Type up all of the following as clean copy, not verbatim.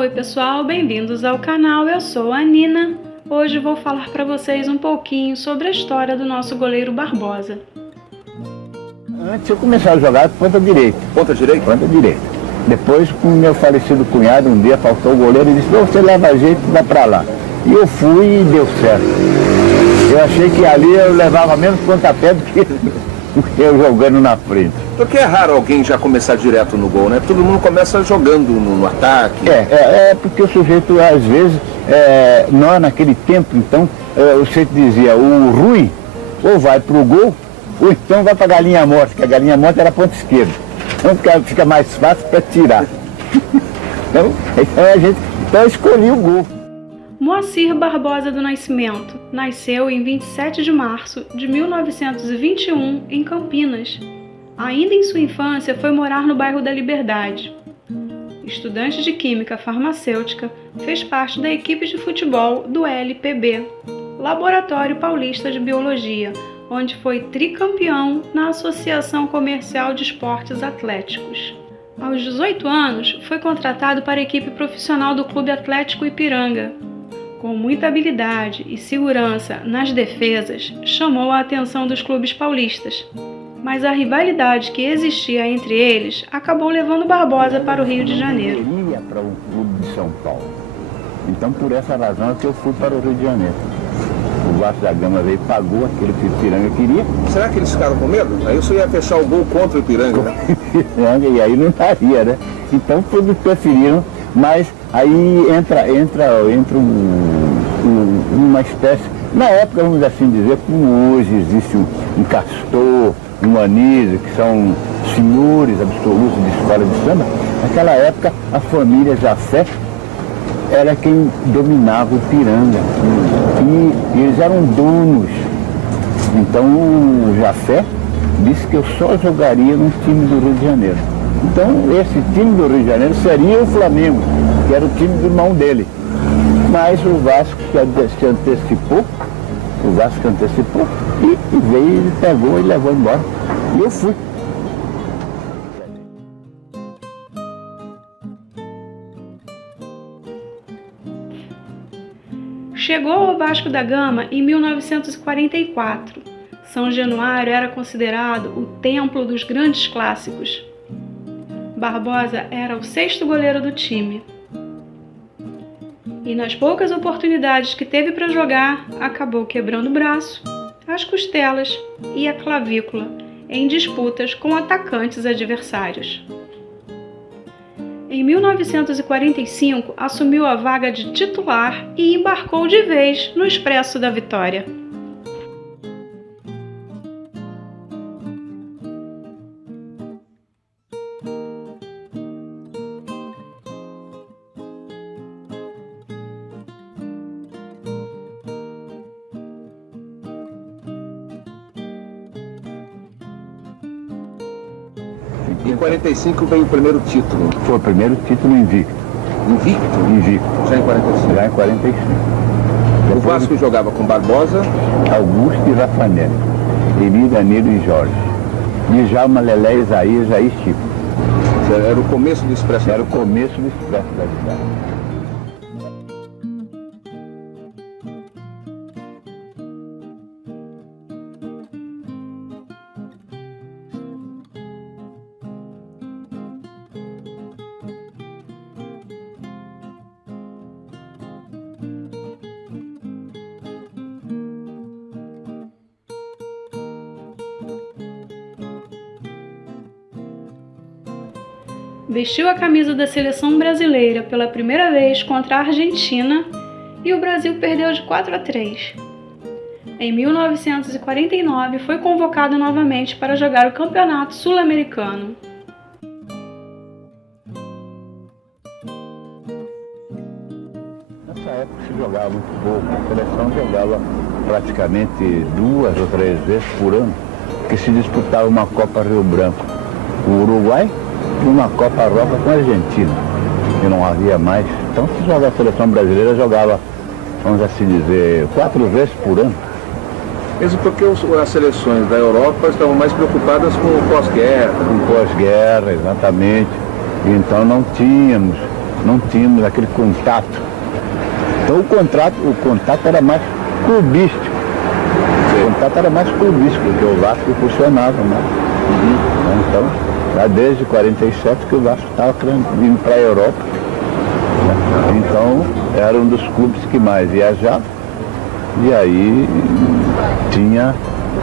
Oi pessoal, bem-vindos ao canal, eu sou a Nina. Hoje vou falar para vocês um pouquinho sobre a história do nosso goleiro Barbosa. Antes eu começava a jogar ponta direita. Ponta direita? Ponta direita. Depois, com o meu falecido cunhado, um dia faltou o goleiro e disse: você leva jeito, dá pra lá. E eu fui e deu certo. Eu achei que ali eu levava menos pontapé do que eu jogando na frente. Porque é raro alguém já começar direto no gol, né? Todo mundo começa jogando no ataque. É porque o sujeito, às vezes, nós naquele tempo, então, o sujeito dizia, o ruim ou vai pro gol, ou então vai pra galinha morta, que a galinha morta era a ponta esquerda. Então fica mais fácil para tirar. então eu escolhi o gol. Moacir Barbosa do Nascimento nasceu em 27 de março de 1921 em Campinas. Ainda em sua infância foi morar no bairro da Liberdade. Estudante de Química Farmacêutica, fez parte da equipe de futebol do LPB, Laboratório Paulista de Biologia, onde foi tricampeão na Associação Comercial de Esportes Atléticos. Aos 18 anos, foi contratado para a equipe profissional do Clube Atlético Ipiranga. Com muita habilidade e segurança nas defesas, chamou a atenção dos clubes paulistas. Mas a rivalidade que existia entre eles acabou levando Barbosa para o Rio de Janeiro. Eu ia para o clube de São Paulo. Então, por essa razão é que eu fui para o Rio de Janeiro. O Vasco da Gama veio e pagou aquilo que o Ipiranga queria. Será que eles ficaram com medo? Aí eu só ia fechar o gol contra o Ipiranga, né? E aí não daria, né? Então, todos preferiram, mas aí entra uma espécie, na época, vamos assim dizer, como hoje existe um Castor, um Anísio, que são senhores absolutos de escola de samba. Naquela época, a família Jafé era quem dominava o Ipiranga. E eles eram donos. Então o Jafé disse que eu só jogaria no time do Rio de Janeiro. Então esse time do Rio de Janeiro seria o Flamengo, que era o time do irmão dele. Mas o Vasco se antecipou, e veio, ele pegou e levou embora. E eu fui. Chegou ao Vasco da Gama em 1944. São Januário era considerado o templo dos grandes clássicos. Barbosa era o sexto goleiro do time. E nas poucas oportunidades que teve para jogar, acabou quebrando o braço, as costelas e a clavícula em disputas com atacantes adversários. Em 1945, assumiu a vaga de titular e embarcou de vez no Expresso da Vitória. Em 45 veio o primeiro título. Foi o primeiro título invicto. Invicto? Já em 45? Já em 45. O Vasco jogava com Barbosa, Augusto e Rafanel, Eli, Danilo e Jorge. Djalma, Lelé, Isaías, Jair, Chico. Era o começo do Expresso. Era o começo do Expresso da Vitória. Vestiu a camisa da seleção brasileira pela primeira vez contra a Argentina e o Brasil perdeu de 4-3. Em 1949 foi convocado novamente para jogar o Campeonato Sul-Americano. Nessa época se jogava muito pouco, a seleção jogava praticamente 2 ou 3 vezes por ano, que se disputava uma Copa Rio Branco com o Uruguai e uma Copa Roca com a Argentina, que não havia mais. Então se jogava a seleção brasileira, jogava, vamos assim dizer, 4 vezes por ano. Mesmo porque as seleções da Europa estavam mais preocupadas com o pós-guerra. Com pós-guerra, exatamente. Então não tínhamos não tínhamos aquele contato. Então o contato era mais clubístico. O contato era mais clubístico, porque o Vasco funcionava, né? Então, já desde 47 que o Vasco estava vindo para a Europa. Né? Então, era um dos clubes que mais viajava. E aí tinha,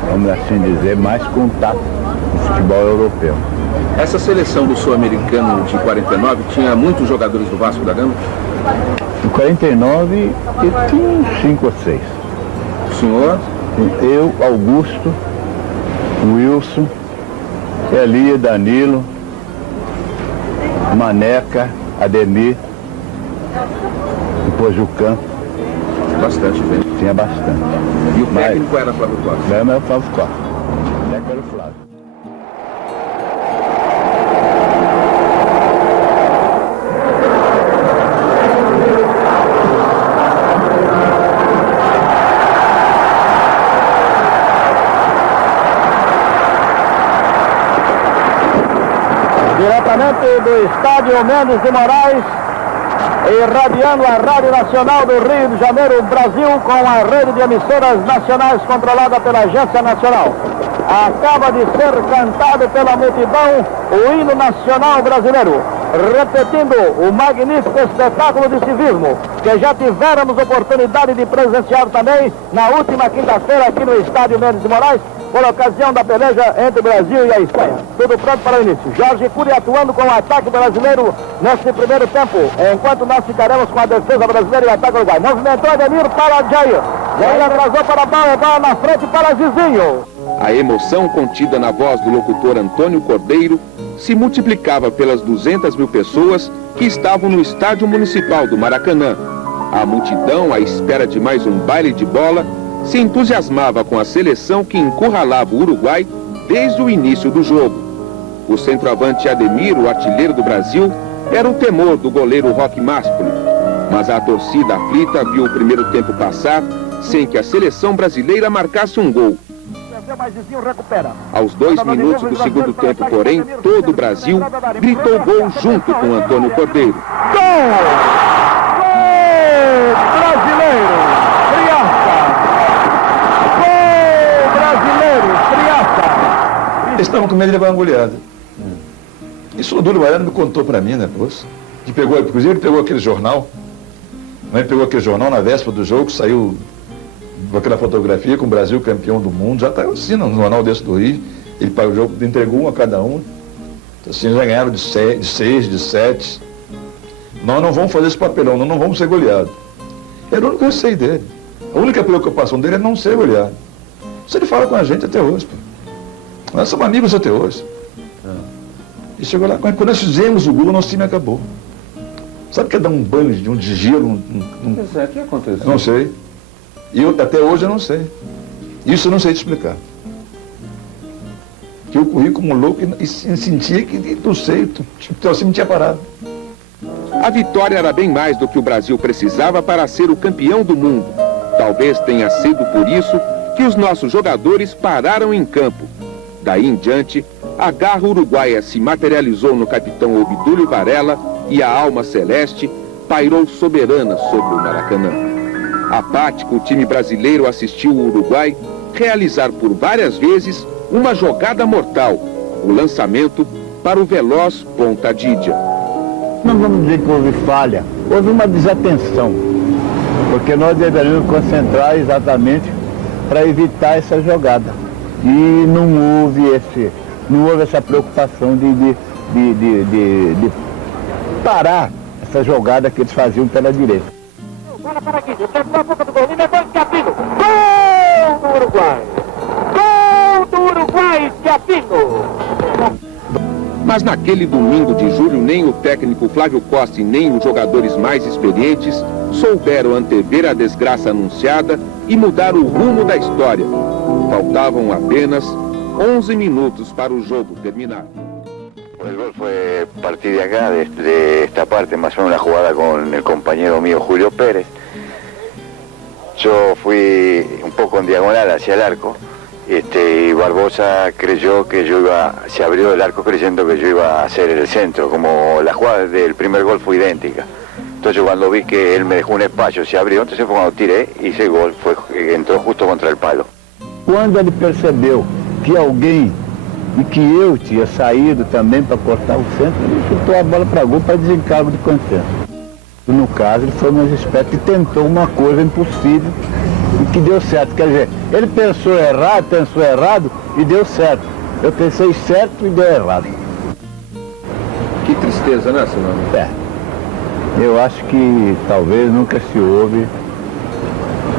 vamos assim dizer, mais contato com o futebol europeu. Essa seleção do Sul-Americano de 49 tinha muitos jogadores do Vasco da Gama? Em 49 tinha uns 5 ou 6. O senhor? Eu, Augusto, Wilson, Eli, Danilo, Maneca, Ademir, depois Jucan. Bastante bem. Tinha bastante. E o técnico era Flávio Costa? Era o Flávio Costa. O técnico era o Flávio. Diretamente do estádio Mendes de Moraes, irradiando a Rádio Nacional do Rio de Janeiro, Brasil, com a rede de emissoras nacionais controlada pela Agência Nacional. Acaba de ser cantado pela multidão o hino nacional brasileiro, repetindo o magnífico espetáculo de civismo que já tivemos oportunidade de presenciar também na última quinta-feira aqui no estádio Mendes de Moraes, por ocasião da peleja entre o Brasil e a Espanha. Tudo pronto para o início. Jorge Cury atuando com o ataque brasileiro nesse primeiro tempo, enquanto nós ficaremos com a defesa brasileira e o ataque uruguai. Movimentou Ademir para Jair. Jair atrasou para Bauer, bola na frente para Zizinho. A emoção contida na voz do locutor Antônio Cordeiro se multiplicava pelas 200 mil pessoas que estavam no estádio municipal do Maracanã. A multidão, à espera de mais um baile de bola, se entusiasmava com a seleção que encurralava o Uruguai desde o início do jogo. O centroavante Ademir, o artilheiro do Brasil, era o temor do goleiro Roque Máscoli. Mas a torcida aflita viu o primeiro tempo passar sem que a seleção brasileira marcasse um gol. Aos 2 minutos do segundo tempo, porém, todo o Brasil gritou gol junto com Antônio Cordeiro. Gol! Gol brasileiro! Eles estavam com medo de levar uma goleada. Isso o Dúlio Baiano me contou para mim, né, moço? Que pegou, inclusive ele pegou aquele jornal, né, pegou aquele jornal na véspera do jogo, saiu com aquela fotografia com o Brasil campeão do mundo, já está assim no jornal desse do Rio, ele pagou o jogo, entregou um a cada um, assim, já ganharam de 6, de 7. Nós não vamos fazer esse papelão, nós não vamos ser goleados. Era o único receio dele. A única preocupação dele é não ser goleado. Isso ele fala com a gente até hoje, pô. Nós somos amigos até hoje. E chegou lá, quando nós fizemos o gol, nosso time acabou. Sabe o que é dar um banho de gelo? O que aconteceu? Não sei. E até hoje eu não sei. Isso eu não sei te explicar. Que eu corri como louco e sentia que não sei, o time tinha parado. A vitória era bem mais do que o Brasil precisava para ser o campeão do mundo. Talvez tenha sido por isso que os nossos jogadores pararam em campo. Daí em diante, a garra uruguaia se materializou no capitão Obdúlio Varela e a alma celeste pairou soberana sobre o Maracanã. Apático, o time brasileiro assistiu o Uruguai realizar por várias vezes uma jogada mortal, o lançamento para o veloz Ponta Didia. Não vamos dizer que houve falha, houve uma desatenção, porque nós deveríamos concentrar exatamente para evitar essa jogada. E não houve essa preocupação de parar essa jogada que eles faziam pela direita. Bola para aqui, tentou a boca do gol, inventou Schiaffino. Gol do Uruguai! Gol do Uruguai, Schiaffino! Mas naquele domingo de julho, nem o técnico Flávio Costa e nem os jogadores mais experientes souberam antever a desgraça anunciada e mudar o rumo da história. Faltavam apenas 11 minutos para o jogo terminar. El gol fue a partir de acá, de esta parte, más o menos una jugada con el compañero mío Julio Pérez. Yo fui un poco en diagonal hacia el arco Y Barbosa creyó que se abrió el arco creyendo que yo iba a ser el centro, como la jugada del primer gol fue idéntica. Entonces cuando vi que él me dejó un espacio, se abrió, entonces fue cuando tiré y ese gol entró justo contra el palo. Quando ele percebeu que alguém e que eu tinha saído também para cortar o centro, ele chutou a bola para gol para desencargo de consciência. No caso, ele foi mais esperto e tentou uma coisa impossível e que deu certo. Quer dizer, ele pensou errado e deu certo. Eu pensei certo e deu errado. Que tristeza, né, Silvano? Eu acho que talvez nunca se houve,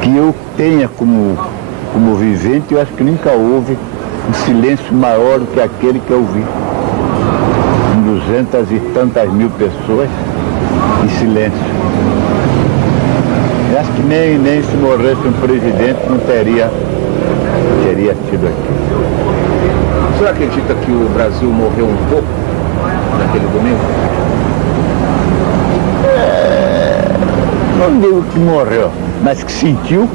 que eu tenha como vivente, eu acho que nunca houve um silêncio maior do que aquele que eu vi. 200 e tantas mil pessoas em silêncio. Eu acho que nem se morresse um presidente não teria tido aqui. O senhor acredita que o Brasil morreu um pouco naquele domingo? Não digo que morreu, mas que sentiu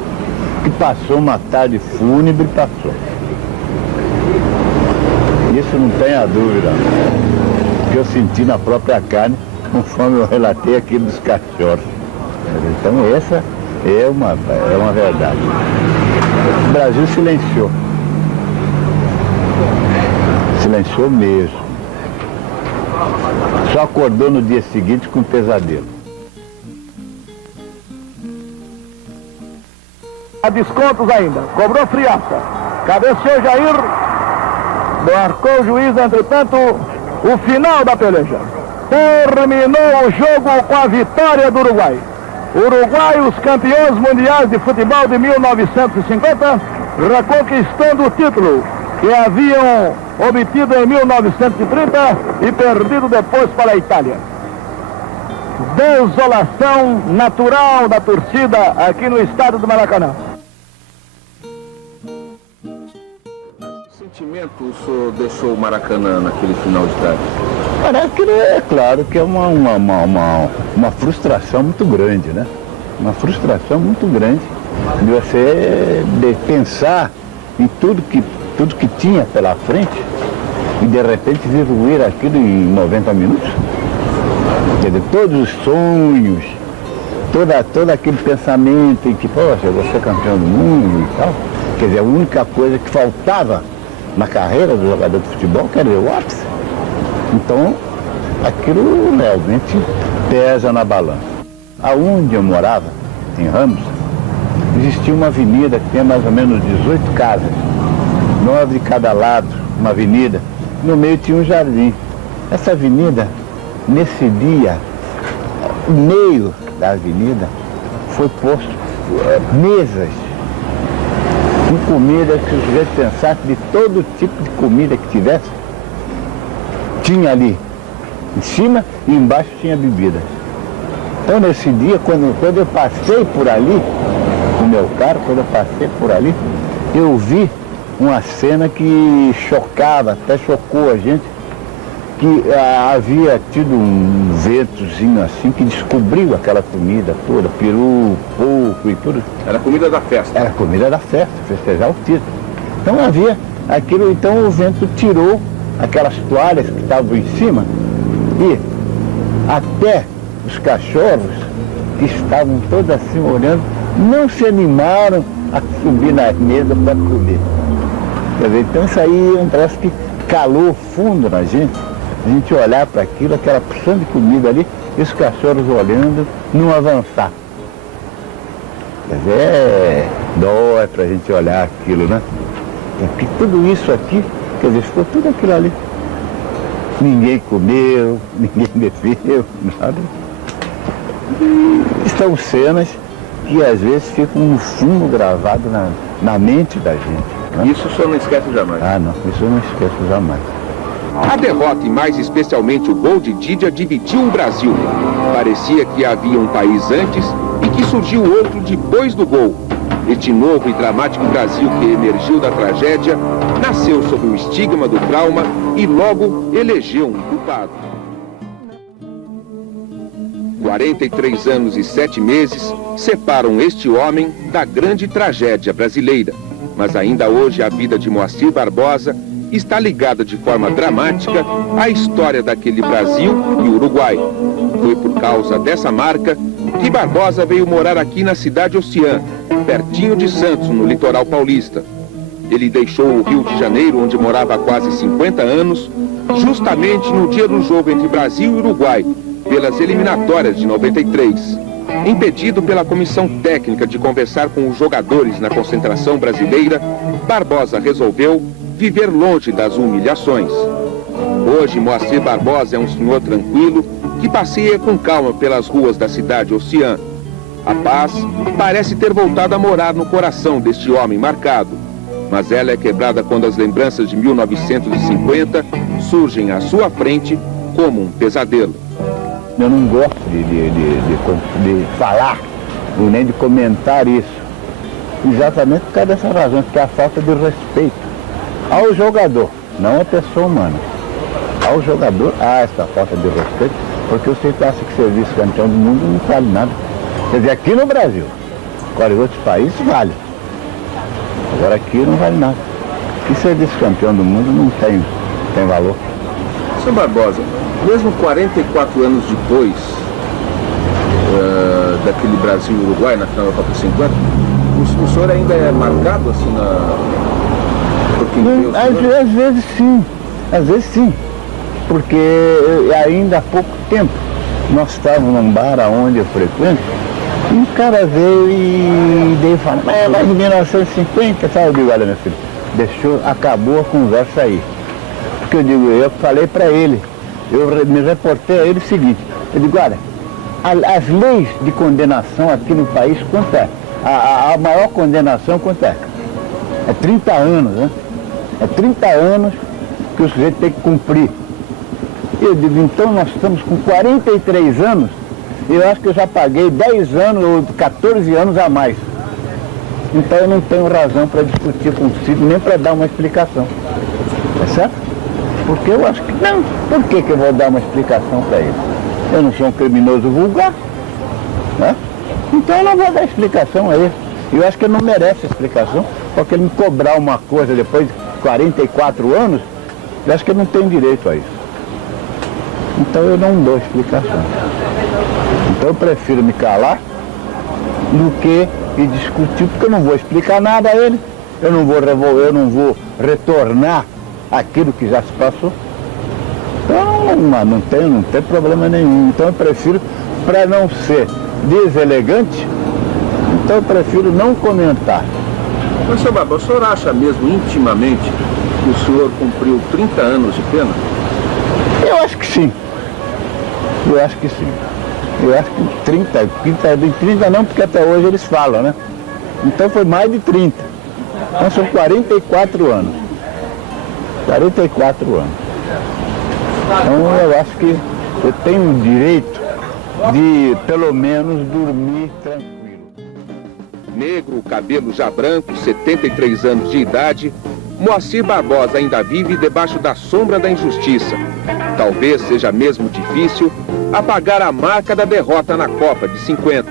que passou uma tarde fúnebre, passou. Isso não tenha dúvida, que eu senti na própria carne, conforme eu relatei aqui dos cachorros. Então essa é uma verdade. O Brasil silenciou. Silenciou mesmo. Só acordou no dia seguinte com um pesadelo. A descontos ainda, cobrou friaça. Cabeceou Jair, marcou o juiz, entretanto, o final da peleja. Terminou o jogo com a vitória do Uruguai. Uruguai, os campeões mundiais de futebol de 1950, reconquistando o título que haviam obtido em 1930 e perdido depois para a Itália. Desolação natural da torcida aqui no estádio do Maracanã. Que sentimento o senhor deixou o Maracanã naquele final de tarde? Parece que é claro que é uma frustração muito grande, né? Uma frustração muito grande de você pensar em tudo que tinha pela frente e de repente viver aquilo em 90 minutos. Quer dizer, todos os sonhos, todo aquele pensamento em que, poxa, eu vou ser campeão do mundo e tal. Quer dizer, a única coisa que faltava na carreira do jogador de futebol, quer dizer, o ápice. Então, aquilo realmente pesa na balança. Aonde eu morava, em Ramos, existia uma avenida que tinha mais ou menos 18 casas, 9 de cada lado, uma avenida. No meio tinha um jardim. Essa avenida, nesse dia, no meio da avenida, foi posto mesas com comida que os sujeito pensasse de todo tipo de comida que tivesse. Tinha ali em cima e embaixo tinha bebida. Então nesse dia, quando eu passei por ali, com o meu carro, quando eu passei por ali, eu vi uma cena que chocava, até chocou a gente, que havia tido um ventozinho assim que descobriu aquela comida toda, peru, porco e tudo. Era a comida da festa. Era a comida da festa, festejar o título. Então havia aquilo, então o vento tirou aquelas toalhas que estavam em cima e até os cachorros que estavam todos assim olhando, não se animaram a subir na mesa para comer. Quer dizer, então isso aí parece que calou fundo na gente. A gente olhar para aquilo, aquela porção de comida ali, e os cachorros olhando, não avançar. Quer dizer, dói para a gente olhar aquilo, né? Porque tudo isso aqui, quer dizer, ficou tudo aquilo ali. Ninguém comeu, ninguém bebeu, nada. E são cenas que às vezes ficam no fundo gravado na mente da gente. Né? Isso o senhor não esquece jamais? Ah, não, isso eu não esqueço jamais. A derrota e mais especialmente o gol de Didia dividiu o Brasil. Parecia que havia um país antes e que surgiu outro depois do gol. Este novo e dramático Brasil que emergiu da tragédia nasceu sob o estigma do trauma e logo elegeu um culpado. 43 anos e 7 meses separam este homem da grande tragédia brasileira. Mas ainda hoje a vida de Moacir Barbosa está ligada de forma dramática à história daquele Brasil e Uruguai. Foi por causa dessa marca que Barbosa veio morar aqui na cidade Oceã, pertinho de Santos, no litoral paulista. Ele deixou o Rio de Janeiro, onde morava há quase 50 anos, justamente no dia do jogo entre Brasil e Uruguai, pelas eliminatórias de 93. Impedido pela comissão técnica de conversar com os jogadores na concentração brasileira, Barbosa resolveu viver longe das humilhações. Hoje, Moacir Barbosa é um senhor tranquilo que passeia com calma pelas ruas da cidade Oceã. A paz parece ter voltado a morar no coração deste homem marcado, mas ela é quebrada quando as lembranças de 1950 surgem à sua frente como um pesadelo. Eu não gosto de falar, nem de comentar isso, exatamente por causa dessa razão, que é a falta de respeito ao jogador, não à pessoa humana. Ao jogador, há essa falta de respeito, porque você acha que ser vice-campeão do mundo não vale nada. Quer dizer, aqui no Brasil, agora em outros países vale. Agora aqui não vale nada. E ser vice-campeão do mundo não tem valor. Sr. Barbosa, mesmo 44 anos depois daquele Brasil-Uruguai na final da Copa 50, o senhor ainda é marcado assim por quem vê o senhor? Às vezes sim, porque ainda há pouco tempo nós estávamos num bar onde eu frequento e um cara veio e daí falou, mas lá em 1950, sabe? Eu digo, olha meu filho, acabou a conversa aí. Porque eu falei para ele, eu me reportei a ele o seguinte, eu digo, olha, as leis de condenação aqui no país, quanto é? A maior condenação, quanto é? É 30 anos, né? É 30 anos que o sujeito tem que cumprir. Eu digo, então nós estamos com 43 anos, e eu acho que eu já paguei 10 anos ou 14 anos a mais. Então eu não tenho razão para discutir consigo, nem para dar uma explicação. É certo? Porque eu acho que não. Por que eu vou dar uma explicação para ele? Eu não sou um criminoso vulgar, né? Então eu não vou dar explicação a ele. Eu acho que ele não merece explicação, porque ele me cobrar uma coisa depois de 44 anos, eu acho que ele não tem direito a isso. Então eu não dou explicação. Então eu prefiro me calar do que ir discutir, porque eu não vou explicar nada a ele, eu não vou retornar aquilo que já se passou. Então não tem problema nenhum. Então eu prefiro, para não ser deselegante, então eu prefiro não comentar. Mas, Sr. Barbosa, o senhor acha mesmo intimamente que o senhor cumpriu 30 anos de pena? Eu acho que sim. Eu acho que sim. Eu acho que 30 não, porque até hoje eles falam, né? Então foi mais de 30. Então são 44 anos. 44 anos. Então eu acho que eu tenho o direito de, pelo menos, dormir tranquilo. Negro, cabelo já branco, 73 anos de idade, Moacir Barbosa ainda vive debaixo da sombra da injustiça. Talvez seja mesmo difícil apagar a marca da derrota na Copa de 50.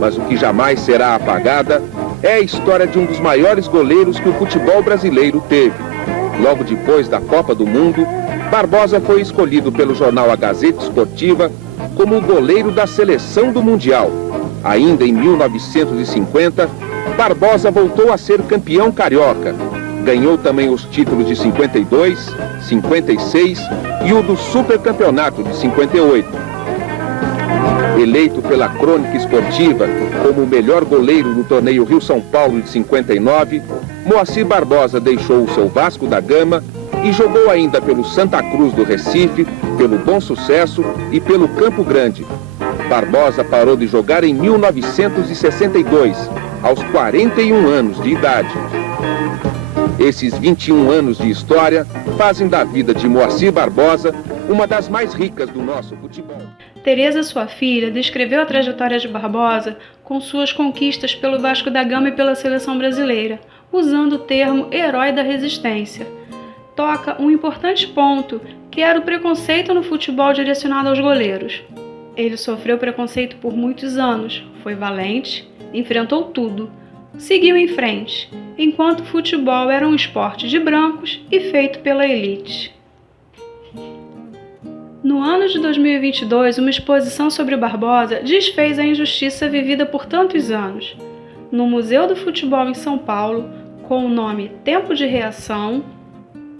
Mas o que jamais será apagada é a história de um dos maiores goleiros que o futebol brasileiro teve. Logo depois da Copa do Mundo, Barbosa foi escolhido pelo jornal A Gazeta Esportiva como o goleiro da seleção do Mundial. Ainda em 1950, Barbosa voltou a ser campeão carioca. Ganhou também os títulos de 52, 56 e o do Supercampeonato de 58. Eleito pela Crônica Esportiva como o melhor goleiro do torneio Rio-São Paulo de 59, Moacir Barbosa deixou o seu Vasco da Gama e jogou ainda pelo Santa Cruz do Recife, pelo Bom Sucesso e pelo Campo Grande. Barbosa parou de jogar em 1962, aos 41 anos de idade. Esses 21 anos de história fazem da vida de Moacir Barbosa uma das mais ricas do nosso futebol. Tereza, sua filha, descreveu a trajetória de Barbosa com suas conquistas pelo Vasco da Gama e pela seleção brasileira, usando o termo herói da resistência. Toca um importante ponto, que era o preconceito no futebol direcionado aos goleiros. Ele sofreu preconceito por muitos anos, foi valente, enfrentou tudo, seguiu em frente, enquanto o futebol era um esporte de brancos e feito pela elite. No ano de 2022, uma exposição sobre Barbosa desfez a injustiça vivida por tantos anos. No Museu do Futebol em São Paulo, com o nome Tempo de Reação,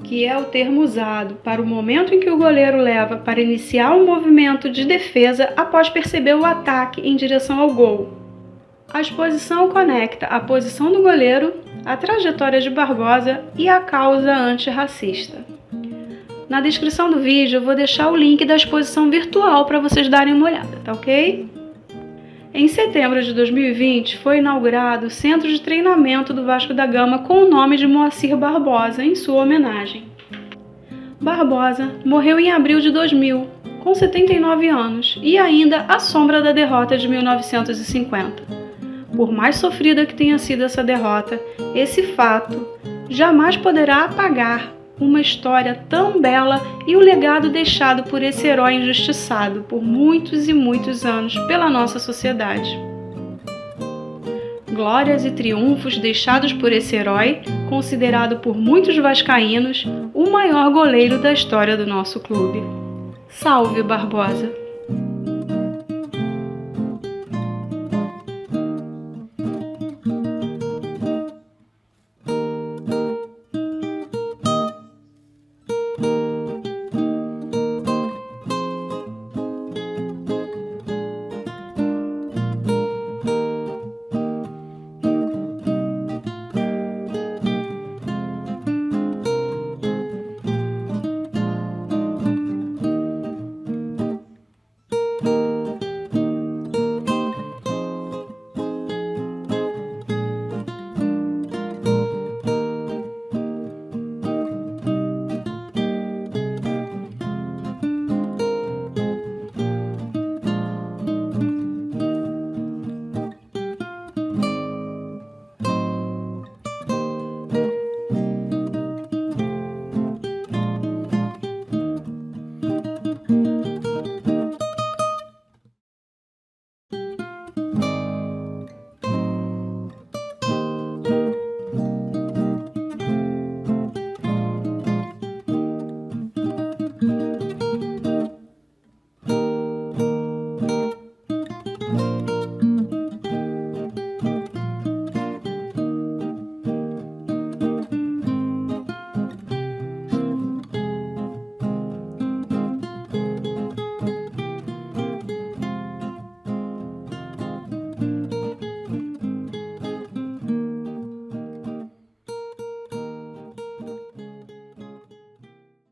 que é o termo usado para o momento em que o goleiro leva para iniciar um movimento de defesa após perceber o ataque em direção ao gol. A exposição conecta a posição do goleiro, a trajetória de Barbosa e a causa antirracista. Na descrição do vídeo eu vou deixar o link da exposição virtual para vocês darem uma olhada, tá ok? Em setembro de 2020 foi inaugurado o Centro de Treinamento do Vasco da Gama com o nome de Moacir Barbosa em sua homenagem. Barbosa morreu em abril de 2000, com 79 anos e ainda à sombra da derrota de 1950. Por mais sofrida que tenha sido essa derrota, esse fato jamais poderá apagar uma história tão bela e o legado deixado por esse herói injustiçado por muitos e muitos anos pela nossa sociedade. Glórias e triunfos deixados por esse herói, considerado por muitos vascaínos o maior goleiro da história do nosso clube. Salve Barbosa!